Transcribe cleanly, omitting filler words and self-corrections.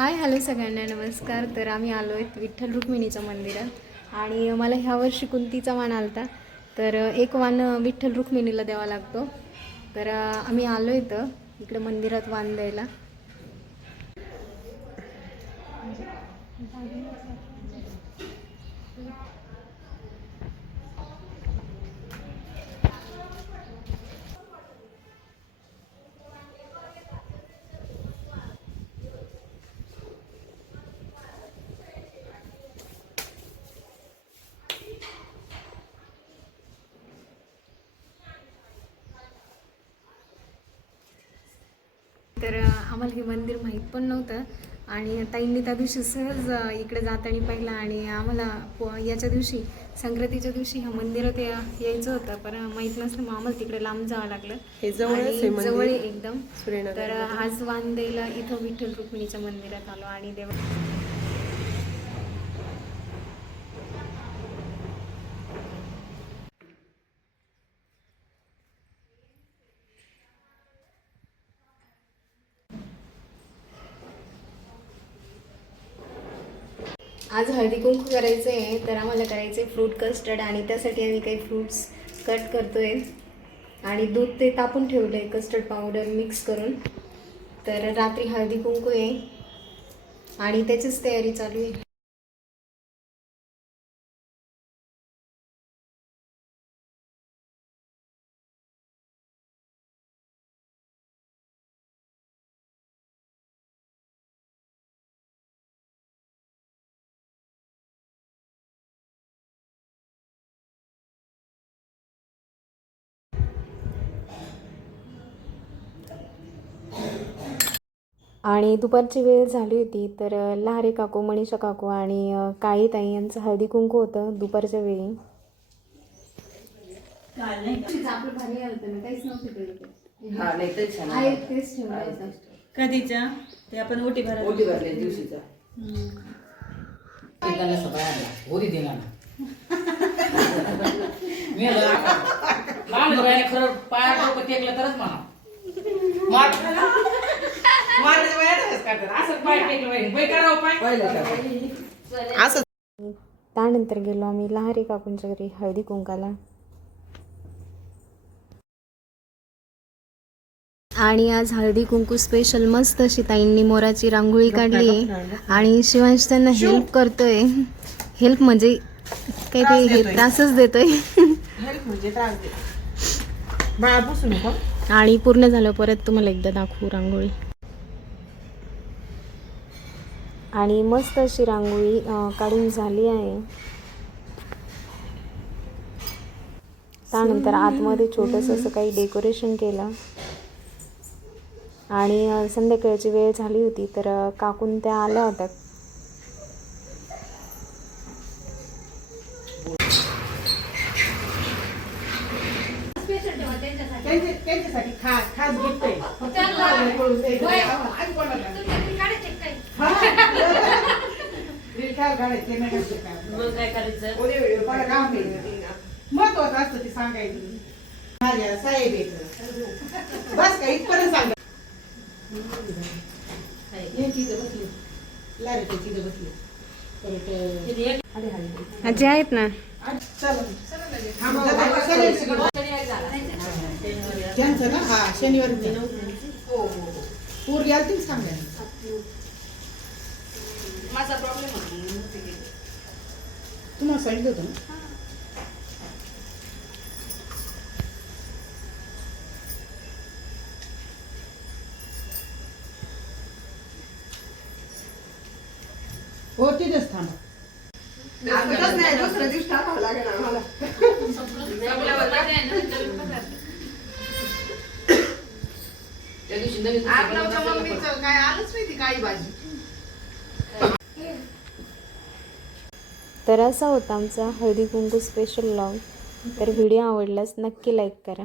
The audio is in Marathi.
हाय हॅलो सगळ्यांना नमस्कार. तर आम्ही आलो आहेत विठ्ठल रुक्मिणीच्या मंदिरात आणि मला ह्या वर्षी कुंतीचा वाण आलता. तर एक वाण विठ्ठल रुक्मिणीला द्यावा लागतो. तर आम्ही आलो इकडे मंदिरात वाण द्यायला. तर आम्हाला हे मंदिर माहीत पण नव्हतं आणि ताईंनी त्या दिवशी सहज इकडे जाताना पाहिलं आणि आम्हाला याच्या दिवशी संक्रांतीच्या दिवशी ह्या मंदिरात यायचं होतं, पण माहीत नसल्यामुळे आम्हाला तिकडे लांब जावं लागलं. हे जवळ एकदम. तर आज वाण द्यायला इथं विठ्ठल रुक्मिणीच्या मंदिरात आलो आणि आज हळदी कुंकू करायचं आहे. तर आम्हाला करायचं आहे फ्रूट कस्टर्ड आणि त्यासाठी आम्ही काही फ्रूट्स कट करतोय आणि दूध ते तापून ठेवलं आहे कस्टर्ड पावडर मिक्स करून. तर रात्री हळदी कुंकू आहे आणि त्याचीच तयारी चालू आहे. आणि दुपारची वेळ झाली होती. तर लहारे काकू, मनीषा काकू आणि काळी ताई यांचं हळदी कुंकू होतं दुपारच्या वेळी. कधीच्या ते आपण ओटी भरल्या दिवशीचा खरं पाया डोकं टेकलं तरच म्हणा त्यानंतर गेलो आम्ही लहारी काकूंच्या घरी हळदी कुंकाला. आणि आज हळदी कुंकू स्पेशल मस्त अशी ताईंनी मोराची रांगोळी काढली आणि शिवांश त्यांना हेल्प करतोय. हेल्प म्हणजे काही ते त्रासच देतोय. आणि पूर्ण झालं परत तुम्हाला एकदा दाखवू रांगोळी. आणि मस्त अशी रांगोळी काढून झाली आहे. त्यानंतर आतमध्ये छोटंसं असं काही डेकोरेशन केलं आणि संध्याकाळची वेळ झाली होती. तर काकून त्या आल्या होत्या. त्यांच्यासाठी खास गिफ्ट आहे. महत्वाचं असतं ते सांगायचं. माझ्या साहेब बस का इथपर्यंत सांगा. आजी आहेत ना. त्यांचं ना हा शनिवारी पूर्वी आलती सांगा. माझा प्रॉब्लेम तुम्हाला सांगितलं होतं ना. हो तिथेच थांबा. दुसऱ्या दिवशी टाकावं लागेल आम्हाला. काय आलंच नाही ती काळी भाजी. तर असा होता आमचा हळदी कुंकू स्पेशल व्लॉग. तर व्हिडिओ आवडल्यास नक्की लाईक करा.